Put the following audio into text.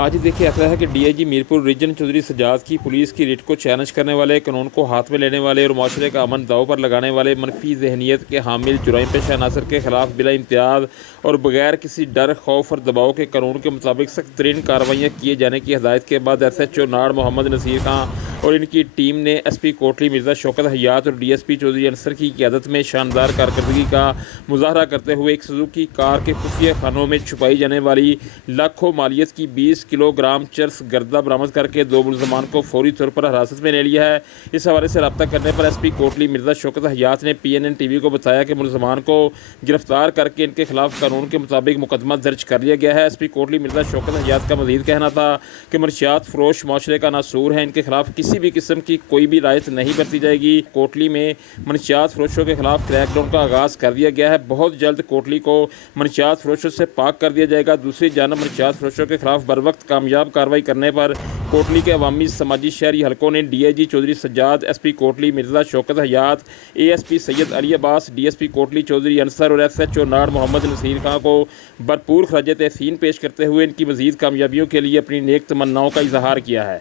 आज देखिए ऐसा है कि डीआईजी मीरपुर रीजन चौधरी सजाद की पुलिस की रेट को चैलेंज करने वाले, कानून को हाथ में लेने वाले और माशरे का अमन दाव पर लगाने वाले मनफी जहनीत के हामिल जुराइम पेशा अनासर के खिलाफ बिला इम्तियाज़ और बगैर किसी डर खौफ और दबाव के कानून के मुताबिक सख्त तरीन कार्रवाइयाँ किए जाने की हदायत के बाद SHO नाड़ मोहम्मद नसीर खां और इनकी टीम ने SP कोटली मिर्ज़ा शौकत हयात और DSP चौधरी अंसर की क़यादत में शानदार कारकर्दगी का मुजाहरा करते हुए एक सुजुकी कार के खुफिया खानों में छुपाई जाने वाली लाखों मालियत की 20 किलोग्राम चरस गर्दा बरामद करके 2 मुलजमान को फौरी तौर पर हिरासत में ले लिया है। इस हवाले से रब्ता करने पर SP कोटली मिर्ज़ा शौकत हयात ने PNN TV को बताया कि मुलजमान को गिरफ्तार करके इनके खिलाफ कानून के मुताबिक मुकदमा दर्ज कर लिया गया है। SP कोटली मिर्ज़ा शौकत हयात का मज़ीद कहना था कि मनशियात फरोश माशरे का नासूर है, इनके खिलाफ किसी भी किस्म की कोई भी रायत नहीं बरती जाएगी। कोटली में मनशियात फरोशों के खिलाफ क्रैकडाउन का आगाज़ कर दिया गया है। बहुत जल्द कोटली को मनशियात फरोशों से पाक कर दिया जाएगा। दूसरी जानब मनशियात फरोशों के खिलाफ बर वक्त कामयाब कार्रवाई करने पर कोटली के अवामी समाजी शहरी हलकों ने DIG चौधरी सज्जाद, SP कोटली मिर्ज़ा शौकत हयात, ASP सैयद अली अब्बास, DSP कोटली चौधरी अंसर और SHO नाड़ मोहम्मद नसीर खां को भरपूर खराज तहसीन पेश करते हुए इनकी मज़ीद कामयाबियों के लिए अपनी नेक तमन्नाओं का इजहार किया है।